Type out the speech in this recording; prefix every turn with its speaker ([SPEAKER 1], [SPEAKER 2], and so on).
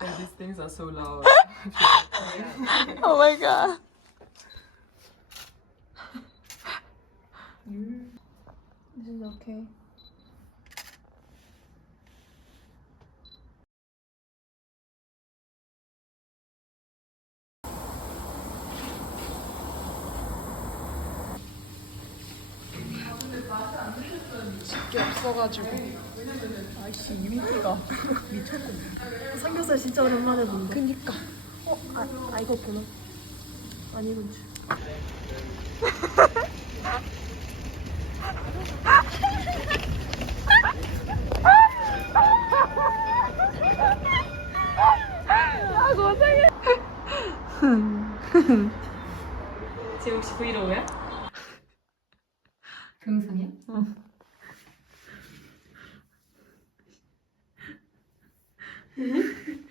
[SPEAKER 1] And these things are so loud.
[SPEAKER 2] Oh my god. This is okay. 집게 없어가지고 아이씨 윤기가 미쳤구나
[SPEAKER 3] 삼겹살 진짜 오랜만에 본다.
[SPEAKER 2] 그니까
[SPEAKER 3] 어, 아, 아 이거구나. 아니군 줄.
[SPEAKER 4] 쟤 혹시 브이로그야? 동영상이야?